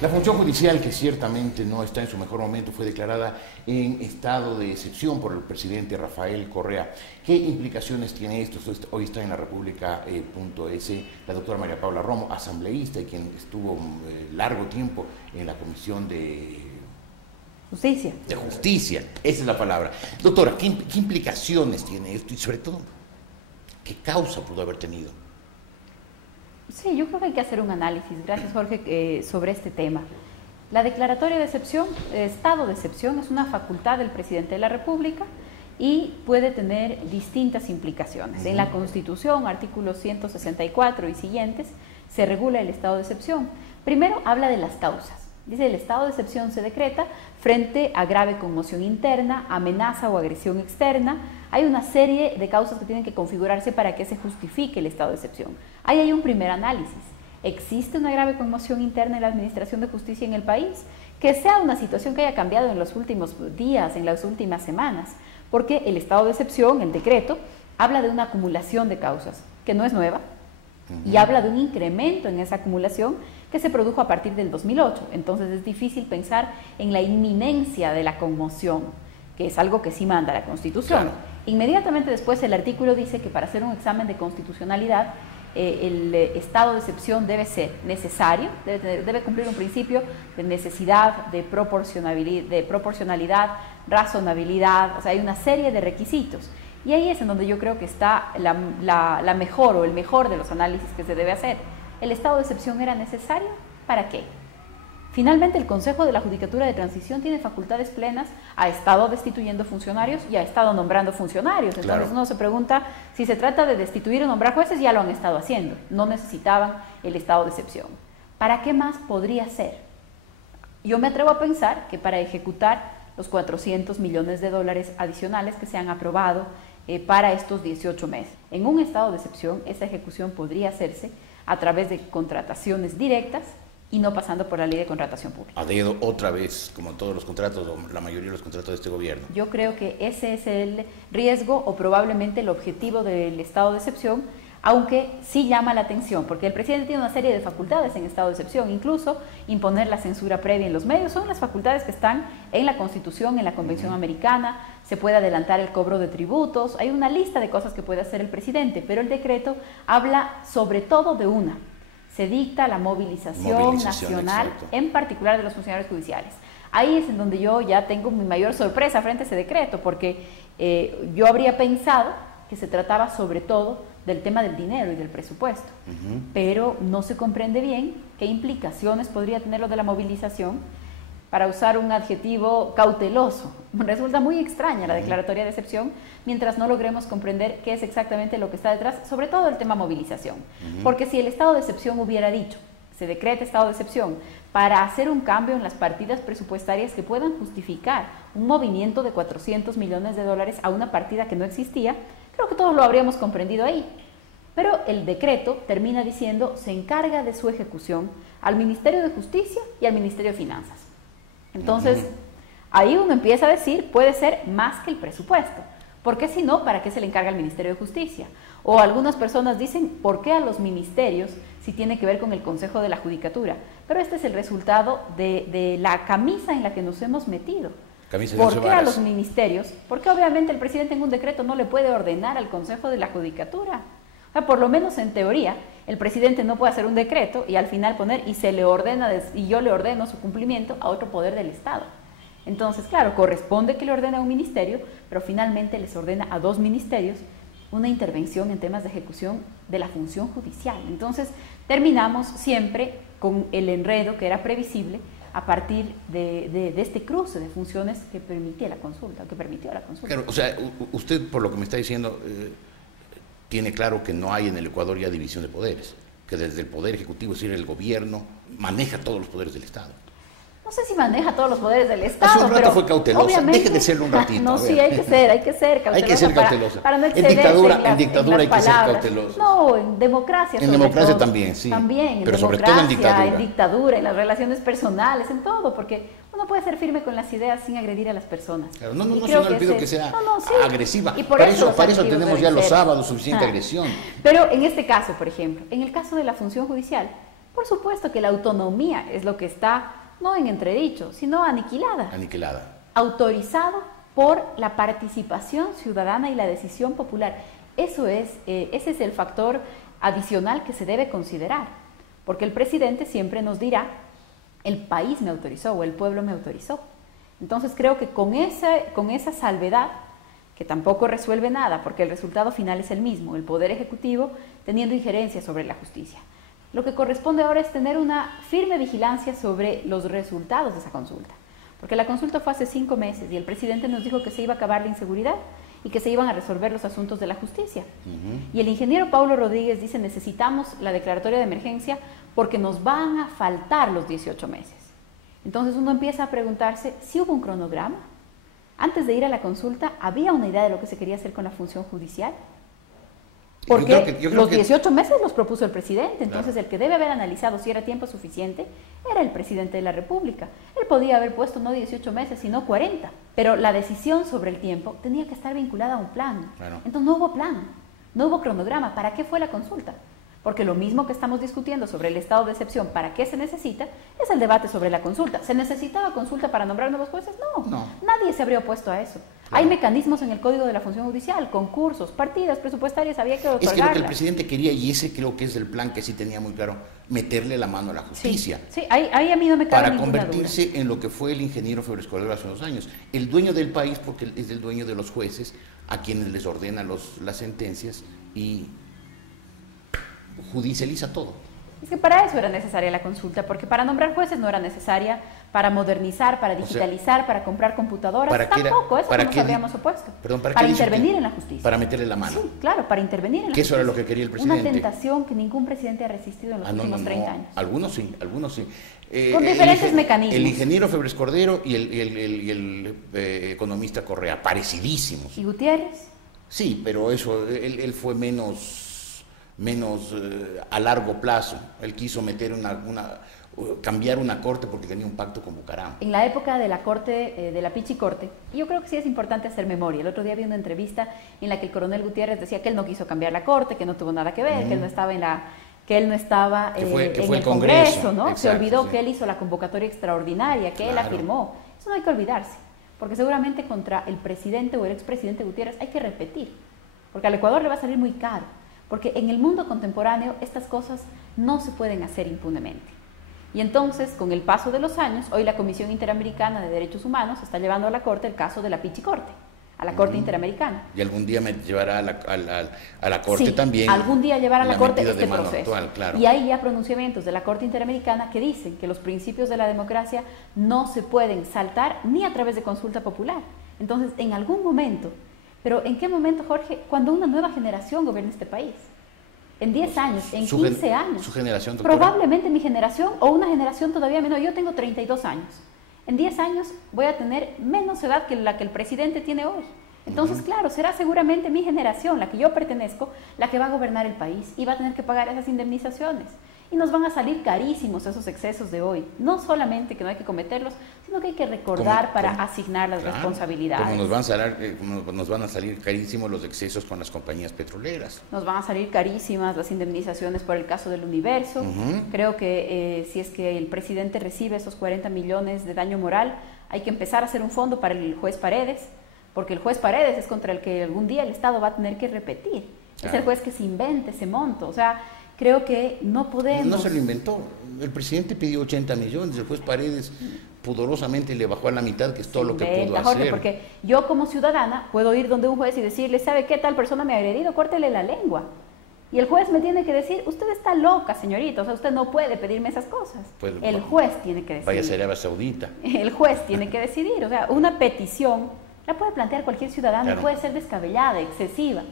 La función judicial, que ciertamente no está en su mejor momento, fue declarada en estado de excepción por el presidente Rafael Correa. ¿Qué implicaciones tiene esto? Hoy está en la República.es la doctora María Paula Romo, asambleísta y quien estuvo largo tiempo en la Comisión de Justicia. De Justicia, esa es la palabra. Doctora, ¿qué implicaciones tiene esto? Y sobre todo, ¿qué causa pudo haber tenido? Sí, yo creo que hay que hacer un análisis, gracias Jorge, sobre este tema. La declaratoria de excepción, estado de excepción, es una facultad del presidente de la República y puede tener distintas implicaciones. En la Constitución, artículo 164 y siguientes, se regula el estado de excepción. Primero, habla de las causas. Dice, el estado de excepción se decreta frente a grave conmoción interna, amenaza o agresión externa. Hay una serie de causas que tienen que configurarse para que se justifique el estado de excepción. Ahí hay un primer análisis. ¿Existe una grave conmoción interna en la administración de justicia en el país? Que sea una situación que haya cambiado en los últimos días, en las últimas semanas, porque el estado de excepción, el decreto, habla de una acumulación de causas, que no es nueva, y habla de un incremento en esa acumulación que se produjo a partir del 2008. Entonces es difícil pensar en la inminencia de la conmoción, que es algo que sí manda la Constitución. Claro. Inmediatamente después el artículo dice que para hacer un examen de constitucionalidad el estado de excepción debe ser necesario, debe cumplir un principio de necesidad, de proporcionalidad, razonabilidad, o sea, hay una serie de requisitos. Y ahí es en donde yo creo que está la mejor o el mejor de los análisis que se debe hacer. ¿El estado de excepción era necesario? ¿Para qué? Finalmente, el Consejo de la Judicatura de Transición tiene facultades plenas, ha estado destituyendo funcionarios y ha estado nombrando funcionarios. Entonces claro, uno se pregunta, si se trata de destituir o nombrar jueces, ya lo han estado haciendo. No necesitaban el estado de excepción. ¿Para qué más podría ser? Yo me atrevo a pensar que para ejecutar los 400 millones de dólares adicionales que se han aprobado para estos 18 meses. En un estado de excepción, esa ejecución podría hacerse a través de contrataciones directas y no pasando por la ley de contratación pública. A dedo otra vez, como todos los contratos, o la mayoría de los contratos de este gobierno. Yo creo que ese es el riesgo o probablemente el objetivo del estado de excepción, aunque sí llama la atención, porque el presidente tiene una serie de facultades en estado de excepción, incluso imponer la censura previa en los medios, son las facultades que están en la Constitución, en la Convención Americana, se puede adelantar el cobro de tributos, hay una lista de cosas que puede hacer el presidente, pero el decreto habla sobre todo de una. Se dicta la movilización nacional, exacto, en particular de los funcionarios judiciales. Ahí es en donde yo ya tengo mi mayor sorpresa frente a ese decreto, porque yo habría pensado que se trataba sobre todo del tema del dinero y del presupuesto, pero no se comprende bien qué implicaciones podría tener lo de la movilización. Para usar un adjetivo cauteloso, resulta muy extraña la declaratoria de excepción mientras no logremos comprender qué es exactamente lo que está detrás, sobre todo el tema movilización. Porque si el estado de excepción hubiera dicho, se decreta estado de excepción para hacer un cambio en las partidas presupuestarias que puedan justificar un movimiento de 400 millones de dólares a una partida que no existía, creo que todos lo habríamos comprendido ahí. Pero el decreto termina diciendo, se encarga de su ejecución al Ministerio de Justicia y al Ministerio de Finanzas. Entonces, ahí uno empieza a decir, puede ser más que el presupuesto. Porque si no, ¿para qué se le encarga al Ministerio de Justicia? O algunas personas dicen, ¿por qué a los ministerios si tiene que ver con el Consejo de la Judicatura? Pero este es el resultado de la camisa en la que nos hemos metido. ¿Por qué a los ministerios? Porque obviamente el presidente en un decreto no le puede ordenar al Consejo de la Judicatura. O sea, por lo menos en teoría, el presidente no puede hacer un decreto y al final poner y se le ordena y yo le ordeno su cumplimiento a otro poder del Estado. Entonces, claro, corresponde que le ordene a un ministerio, pero finalmente les ordena a dos ministerios una intervención en temas de ejecución de la función judicial. Entonces, terminamos siempre con el enredo que era previsible a partir de este cruce de funciones que permitió la consulta. Claro, o sea, usted por lo que me está diciendo tiene claro que no hay en el Ecuador ya división de poderes, que desde el Poder Ejecutivo, es decir, el gobierno, maneja todos los poderes del Estado. No sé si maneja todos los poderes del Estado, hace un rato pero fue cautelosa, deje de serlo un ratito. No, sí, hay que ser cautelosa. Hay que ser cautelosa. Para no en dictadura hay que ser palabras. cautelosa. No, en democracia. En democracia todo. También, sí. También, pero sobre todo en dictadura, en las relaciones personales, en todo, porque uno puede ser firme con las ideas sin agredir a las personas. Claro, no le pido que sea agresiva. Y para eso tenemos ya los sábados suficiente agresión. Pero en este caso, por ejemplo, en el caso de la función judicial, Por supuesto que la autonomía es lo que está, no en entredicho, sino aniquilada. Aniquilada. Autorizado por la participación ciudadana y la decisión popular. Ese es el factor adicional que se debe considerar, porque el presidente siempre nos dirá, el país me autorizó o el pueblo me autorizó. Entonces creo que con esa salvedad, que tampoco resuelve nada, porque el resultado final es el mismo, el Poder Ejecutivo teniendo injerencia sobre la justicia. Lo que corresponde ahora es tener una firme vigilancia sobre los resultados de esa consulta, porque la consulta fue hace 5 meses y el presidente nos dijo que se iba a acabar la inseguridad y que se iban a resolver los asuntos de la justicia. Y el ingeniero Paulo Rodríguez dice, necesitamos la declaratoria de emergencia porque nos van a faltar los 18 meses. Entonces uno empieza a preguntarse si hubo un cronograma. Antes de ir a la consulta, ¿había una idea de lo que se quería hacer con la función judicial? Porque los 18 meses los propuso el presidente, entonces claro, el que debe haber analizado si era tiempo suficiente era el presidente de la República. Él podía haber puesto no 18 meses, sino 40, pero la decisión sobre el tiempo tenía que estar vinculada a un plan. Claro. Entonces no hubo plan, no hubo cronograma. ¿Para qué fue la consulta? Porque lo mismo que estamos discutiendo sobre el estado de excepción, ¿para qué se necesita? Es el debate sobre la consulta. ¿Se necesitaba consulta para nombrar nuevos jueces? No. Nadie se habría opuesto a eso. Claro. Hay mecanismos en el Código de la Función Judicial, concursos, partidas presupuestarias, había que otorgarlas. Es que lo que el presidente quería, y ese creo que es el plan que sí tenía muy claro, meterle la mano a la justicia. Sí, ahí a mí no me cabe para ninguna convertirse duda. En lo que fue el ingeniero Febres Cordero hace unos años. El dueño del país, porque es el dueño de los jueces, a quienes les ordena las sentencias y judicializa todo. Es que para eso era necesaria la consulta, porque para nombrar jueces no era necesaria, para modernizar, para digitalizar, para comprar computadoras, tampoco, eso no nos habríamos opuesto. Perdón, para intervenir en la justicia. Para meterle la mano. Sí, claro, para intervenir en la justicia. Que eso era lo que quería el presidente. Una tentación que ningún presidente ha resistido en los últimos 30 años. Algunos sí. Con diferentes mecanismos. El ingeniero Febres Cordero y el economista Correa, parecidísimos. ¿Y Gutiérrez? Sí, pero eso, él fue menos a largo plazo. Él quiso meter cambiar una corte porque tenía un pacto con Bucaram. En la época de la corte, de la Pichicorte, yo creo que sí es importante hacer memoria. El otro día vi una entrevista en la que el coronel Gutiérrez decía que él no quiso cambiar la corte, que no tuvo nada que ver, que él no estaba en el Congreso, ¿no? Exacto, se olvidó que él hizo la convocatoria extraordinaria, que él afirmó. Eso no hay que olvidarse, porque seguramente contra el presidente o el expresidente Gutiérrez hay que repetir, porque al Ecuador le va a salir muy caro. Porque en el mundo contemporáneo estas cosas no se pueden hacer impunemente. Y entonces, con el paso de los años, hoy la Comisión Interamericana de Derechos Humanos está llevando a la Corte el caso de la Pichicorte, a la Corte Interamericana. Y algún día me llevará a la Corte también. Algún día llevará a la Corte este proceso. Actual, claro. Y hay ya pronunciamientos de la Corte Interamericana que dicen que los principios de la democracia no se pueden saltar ni a través de consulta popular. Entonces, en algún momento... Pero ¿en qué momento, Jorge? Cuando una nueva generación gobierna este país. En 10 años, en 15 años. ¿Su generación, doctora? Probablemente mi generación o una generación todavía menor. Yo tengo 32 años. En 10 años voy a tener menos edad que la que el presidente tiene hoy. Entonces, claro, será seguramente mi generación, la que yo pertenezco, la que va a gobernar el país y va a tener que pagar esas indemnizaciones. Y nos van a salir carísimos esos excesos de hoy. No solamente que no hay que cometerlos, sino que hay que recordar para asignar las responsabilidades. Como nos van a salir carísimos los excesos con las compañías petroleras. Nos van a salir carísimas las indemnizaciones por el caso del Universo. Creo que si es que el presidente recibe esos 40 millones de daño moral, hay que empezar a hacer un fondo para el juez Paredes, porque el juez Paredes es contra el que algún día el Estado va a tener que repetir. Es el juez que se invente ese monto. O sea, creo que no podemos... No se lo inventó. El presidente pidió 80 millones, el juez Paredes pudorosamente le bajó a la mitad, que es todo lo que pudo hacer. Jorge, porque yo como ciudadana puedo ir donde un juez y decirle, ¿sabe qué? Tal persona me ha agredido, córtele la lengua. Y el juez me tiene que decir, usted está loca, señorita, o sea, usted no puede pedirme esas cosas. Pues, el juez tiene que decidir. Vaya a Arabia Saudita. El juez tiene que decidir. O sea, una petición la puede plantear cualquier ciudadano, claro, puede ser descabellada, excesiva.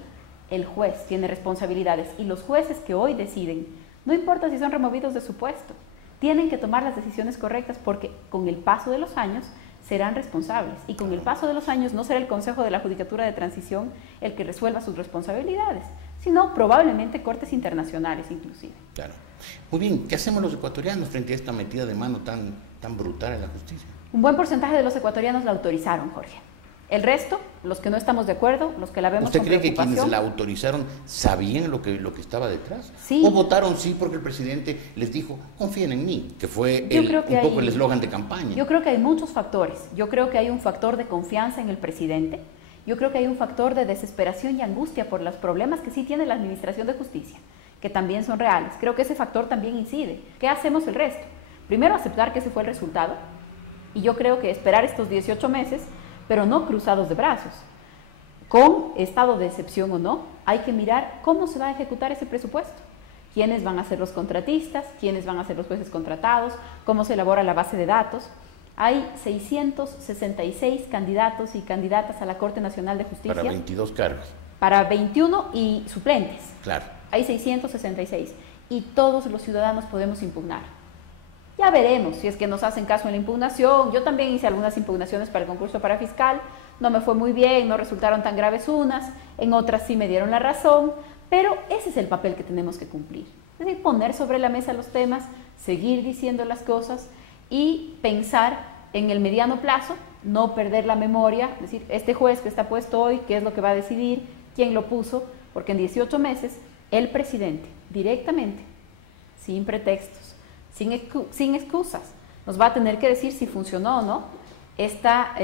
El juez tiene responsabilidades y los jueces que hoy deciden, no importa si son removidos de su puesto, tienen que tomar las decisiones correctas porque con el paso de los años serán responsables y con el paso de los años no será el Consejo de la Judicatura de Transición el que resuelva sus responsabilidades, sino probablemente cortes internacionales inclusive. Claro. Muy bien, ¿qué hacemos los ecuatorianos frente a esta metida de mano tan brutal en la justicia? Un buen porcentaje de los ecuatorianos la autorizaron, Jorge. El resto, los que no estamos de acuerdo, los que la vemos ¿Usted con cree que preocupación, quienes la autorizaron sabían lo que estaba detrás? Sí. ¿O votaron sí porque el presidente les dijo, confíen en mí, que fue un poco el eslogan de campaña? Yo creo que hay muchos factores. Yo creo que hay un factor de confianza en el presidente. Yo creo que hay un factor de desesperación y angustia por los problemas que sí tiene la Administración de Justicia, que también son reales. Creo que ese factor también incide. ¿Qué hacemos el resto? Primero, aceptar que ese fue el resultado. Y yo creo que esperar estos 18 meses, pero no cruzados de brazos. Con estado de excepción o no, hay que mirar cómo se va a ejecutar ese presupuesto. ¿Quiénes van a ser los contratistas? ¿Quiénes van a ser los jueces contratados? ¿Cómo se elabora la base de datos? Hay 666 candidatos y candidatas a la Corte Nacional de Justicia. Para 22 cargos. Para 21 y suplentes. Claro. Hay 666. Y todos los ciudadanos podemos impugnar. Ya veremos si es que nos hacen caso en la impugnación. Yo también hice algunas impugnaciones para el concurso para fiscal. No me fue muy bien, no resultaron tan graves unas. En otras sí me dieron la razón. Pero ese es el papel que tenemos que cumplir. Es decir, poner sobre la mesa los temas, seguir diciendo las cosas y pensar en el mediano plazo, no perder la memoria, es decir, este juez que está puesto hoy, ¿qué es lo que va a decidir? ¿Quién lo puso? Porque en 18 meses el presidente, directamente, sin pretextos, sin excusas, nos va a tener que decir si funcionó o no esta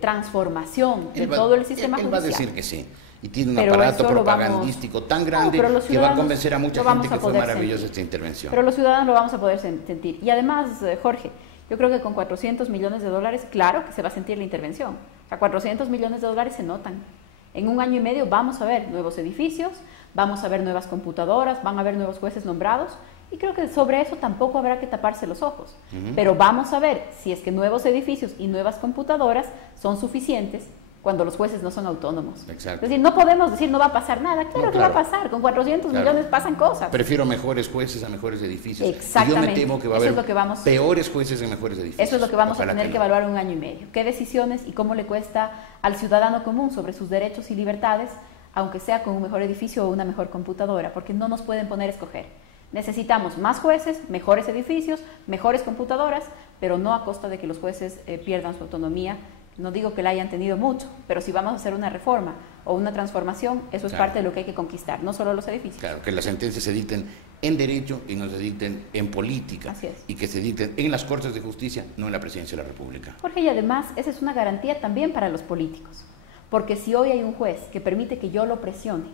transformación de todo el sistema judicial. Él va a decir que sí. Y tiene un aparato propagandístico tan grande que va a convencer a mucha gente que fue maravillosa esta intervención. Pero los ciudadanos lo vamos a poder sentir. Y además, Jorge, yo creo que con 400 millones de dólares, claro que se va a sentir la intervención. O sea, 400 millones de dólares se notan. En un año y medio vamos a ver nuevos edificios, vamos a ver nuevas computadoras, van a haber nuevos jueces nombrados. Y creo que sobre eso tampoco habrá que taparse los ojos. Pero vamos a ver si es que nuevos edificios y nuevas computadoras son suficientes cuando los jueces no son autónomos. Exacto. Es decir, no podemos decir no va a pasar nada. Claro que va a pasar. Con 400 millones pasan cosas. Prefiero mejores jueces a mejores edificios. Exactamente. Y yo me temo que va a haber peores jueces en mejores edificios. Eso es lo que vamos a tener que evaluar en un año y medio. ¿Qué decisiones y cómo le cuesta al ciudadano común sobre sus derechos y libertades, aunque sea con un mejor edificio o una mejor computadora? Porque no nos pueden poner a escoger. Necesitamos más jueces, mejores edificios, mejores computadoras, pero no a costa de que los jueces pierdan su autonomía. No digo que la hayan tenido mucho, pero si vamos a hacer una reforma o una transformación, eso es parte de lo que hay que conquistar, no solo los edificios. Claro, que las sentencias se dicten en derecho y no se dicten en política. Así es. Y que se dicten en las Cortes de Justicia, no en la Presidencia de la República. Jorge, y además esa es una garantía también para los políticos, porque si hoy hay un juez que permite que yo lo presione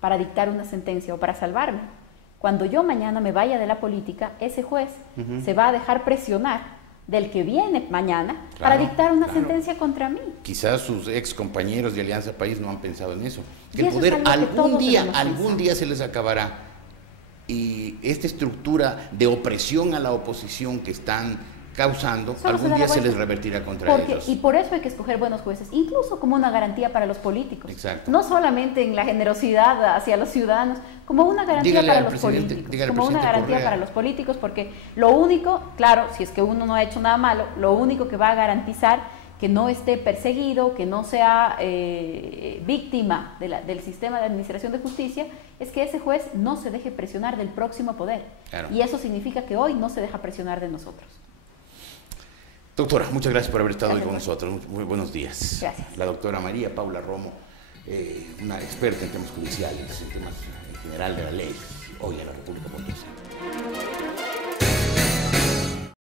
para dictar una sentencia o para salvarme, cuando yo mañana me vaya de la política, ese juez se va a dejar presionar del que viene mañana para dictar una sentencia contra mí. Quizás sus ex compañeros de Alianza País no han pensado en eso. Que el poder algún día se les acabará. Y esta estructura de opresión a la oposición que están causando, algún día se les revertirá contra ellos. Y por eso hay que escoger buenos jueces, incluso como una garantía para los políticos. Exacto. No solamente en la generosidad hacia los ciudadanos, como una garantía para los políticos. Como una garantía para los políticos, porque lo único, claro, si es que uno no ha hecho nada malo, lo único que va a garantizar que no esté perseguido, que no sea víctima del sistema de administración de justicia, es que ese juez no se deje presionar del próximo poder. Claro. Y eso significa que hoy no se deja presionar de nosotros. Doctora, muchas gracias por haber estado hoy con nosotros. Muy buenos días. Gracias. La doctora María Paula Romo, una experta en temas judiciales, en temas en general de la ley, hoy en la República Potosí.